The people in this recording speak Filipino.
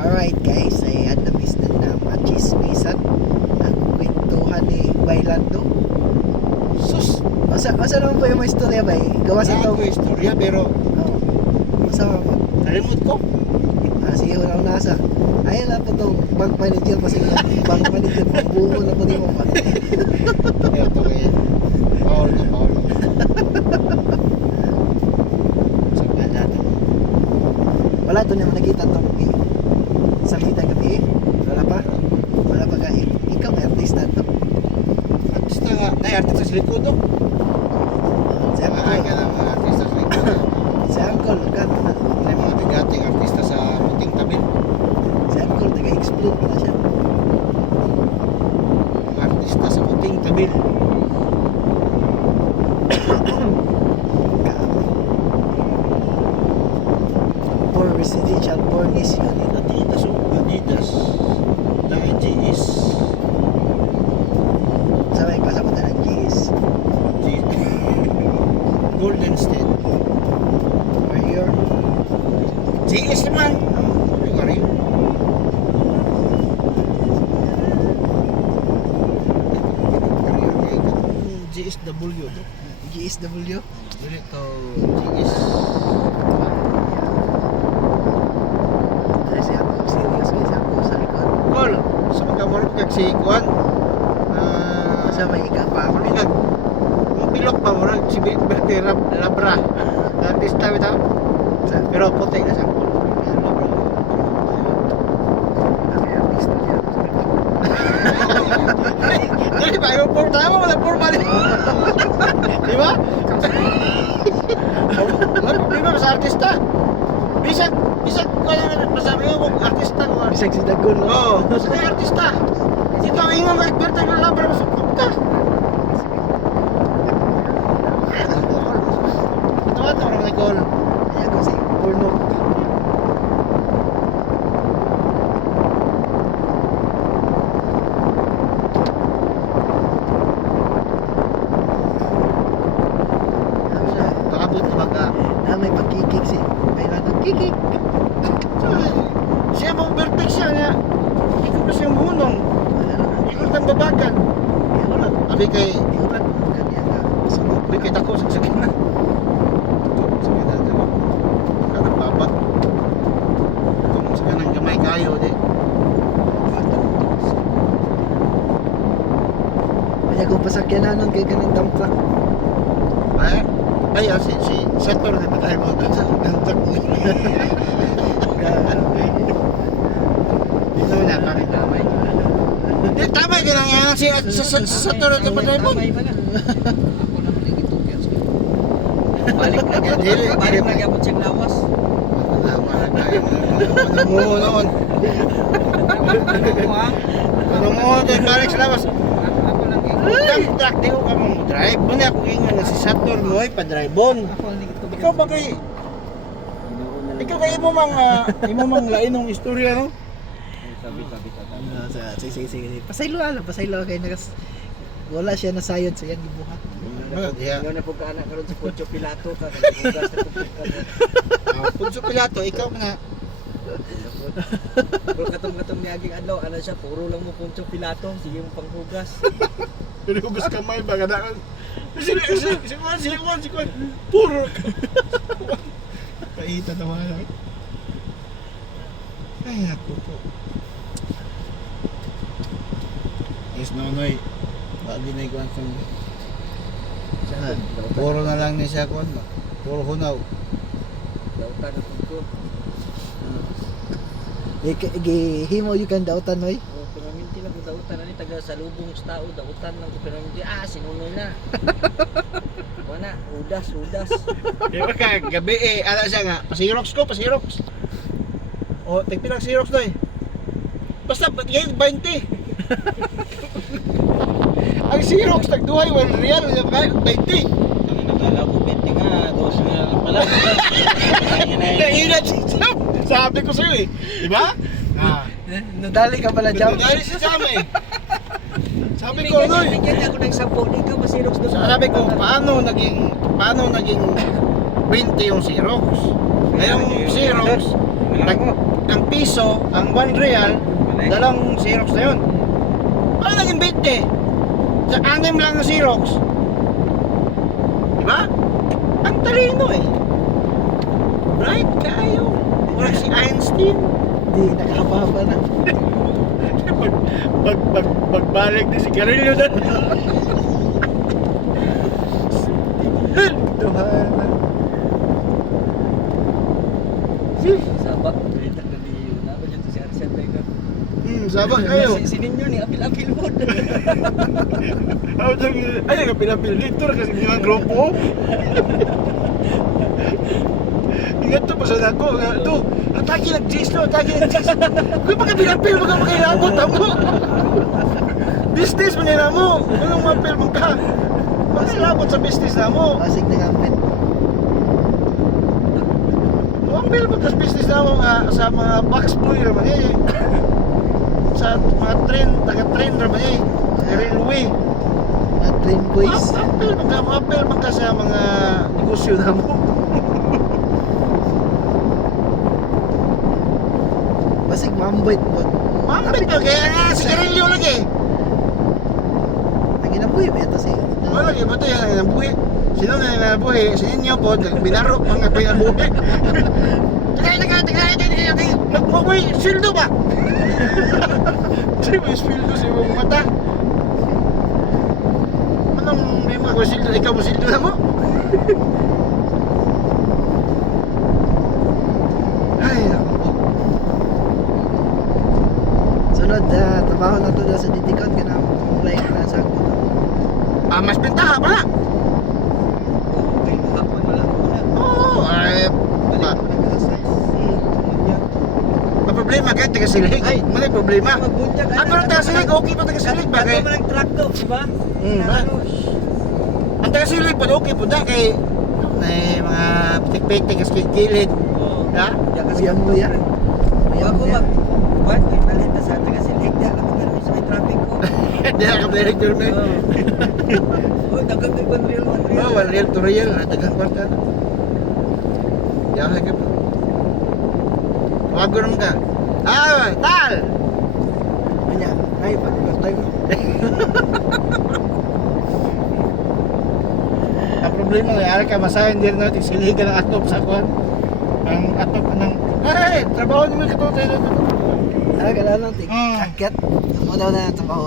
Alright guys, ay namis na na machismisan ang kwentuhan ni Bailando. Sus! Asa naman po yung mga istorya ba? Gawa sa ito. Ako istorya pero Asa mo? nalimot ko. Sige ko lang nasa. Ayun na po itong bank manager kasi bank manager buo na po ni mo pa. Ito kaya. Paul. Sabi natin. Wala ito naman nakita itong salita gabi eh. Wala pa ka eh. Ikaw may artista ito. Artista nga. Ay, artista sa likod to. Si Ay, ka Uncle. ng mga artista sa likod. Si Uncle. Ay, mga bigating artista sa puting tabi. Si Uncle nag-explode na siya. Mga artista sa puting tabi. For residential furnace unit. Adidas, oh. Adidas. Dahil GS. Sabay pasabot na ng GS. Golden State. Warrior. GS naman. Ano ka rin? GSW to. GSW. Dito GS. Ay, si Uncle serious guys. Si Uncle sa likod. Kol, sa magkamurot kag si Kuan. Sa may ika pa ako. Yung pilok pa mo si Bertie Labra. Artista bitaw. Pero puti na sa Kol. May artista niya. Di ba? Yung porta mo, wala porma di ba? Wala problema sa artista. Bisag kaya na masabi mo artista ko. Bisag si Dagol. no? Oo, basta may artista. Ito ang ingon kay Bertie Labra sa kumta. Ito ato orang Nicol. Kaya ko si Porno. Pakabot na baga. Na may pagkikik si Bailando. Kikik. Siya mo vertex siya niya. Ikaw na siyang hunong. Ikaw ang babagan. Iulat. Abi kay Iulat. Kanya na. Sunod. abi kay tako sa sakinan. Ito sa sakinan daw. Kanang babat. Kung sa kanang gamay kayo di. Kaya kung pasakyanan kay kanang dump truck. Ay si Setor na patay mo sa kantak mo. Ito na kami damay. Di tama ginang si Setor na patay mo. Ako naman yung itugyas ko. Balik na gyapon. Dili, Balik dili. na gyapon siyang lawas. Noon. Ako ha? Ano mo tayo balik sa labas. Ako lang yung Dump truck di ko ka mong drive. Muna ako ingon na si Saturn mo ay pa-drive-on. Ako lang yung itugyas. Ikaw ba kay ikaw kay imo mang lain ng istorya no? Sige. Pasaylo kay nagas. Wala siya na sayon sa iyang gibuhat. Ngayon na po ka anak karon sa Poncio Pilato ka. Naghugas na po ka. Punso Pilato, ikaw na. Pero katong niaging adlaw ana siya puro lang mo Poncio Pilato. Sige mo panghugas. Pero hugas kamay ba kadaan. Si Juan. Puro. Kaita naman. Ay, ako po. Yes, nonoy. Bagi na ikuan kung puro na lang ni siya kuan ba? Puro hunaw. Dautan na ko. Gihimo you can dautan noy. Oh, permanente lang ko dautan ani taga salubong sa tao dautan lang ko permanente sinunoy na. Wala, udas. Di ba ka gabi ala siya nga, pasirox. O, tagpilang Xerox doy. Basta ngayon 20. Ang Xerox tagduhay 1 real, 20. Nakala ko 20 nga, 12 nga lang pala. Nainat si Jam. Sabi ko sa'yo di ba? Nadali ka pala jam. Dahil si Jam Sabi ko, Noy. Bigyan ako ng 10, di ka masirox doon. Sabi ko, paano naging 20 yung Xerox? Ngayong Xerox, ang piso, ang 1 real, dalang Xerox na yun. Ano naging 20? Sa 6 lang ang Xerox. Diba? Ang talino eh. Right kayo. Wala si Einstein. Di, nakapapa na. Pagbalik ni si Carillo doon. Tuhan na. Sabak, berita na di yun. Ako dyan si Arsen Vega. Sabak kayo. Si ninyo ni apil-apil mo. Ay, nagapil-apil dito kasi mga grupo. Ingat to, pasal ako. Ito, atake nag-jis no, atake nag-jis. Kung pagkapil-apil, magkakilabot mo. Business mo nila mo. Anong mapil mo ka? Magkakilabot sa business na mo. Pasig na kapit. Mapil mo sa business na mo sa mga box boy naman eh. Sa mga train, taga-train naman eh. Railway. Mga train boys. Mapil mo ka sa mga negosyo na mo. Pasig mamboy po. Mapil mo, kaya nga, sigarilyo lagi. Naginaboy ba ito si? Wala lagi, bato yan ang buhi. Sino na yung buhi? Sa inyo po, binaro mga pinabuhi. Tagay. Magpapoy, sildo ba? Kasi may sildo sa ibang mata. Anong may mga sildo? Ikaw mo sildo na mo? Ay, naku po. Sunod, trabaho na to sa Ditikon. Kaya like na sa ako. Mas pintaha pala. Hapon mo lang muna. Oo, ay, Balik mo na ka-size. may problema kahit taga-silig. Ay. May problema. Mabunyag. Pero taga-silig, okay pa taga-silig ba? Bago mo ng truck to, di ba? Ba? Ang taga-silig pa, okay po na kay may mga pitik-pitik kasi gilid. Oo. Ha? Uyang-uya. Ako Uyang-uya. What? May palit na sa taga-silig. Di ako meron sa may traffic ko. Hindi ako director mo. Oh, dagang kay one real. Oh, one real to real. Taga-kwarta na. Yahay ka pa. Tawago naman ka. Tal! Kanya, ay, pag-birthday mo. Ang problema ay ara ka masahin din natin siligan ng atop sa kwan. Ang atop ng ay, trabaho naman ka to tayo. Ah, gala lang, Mm. akyat. Ano daw na trabaho.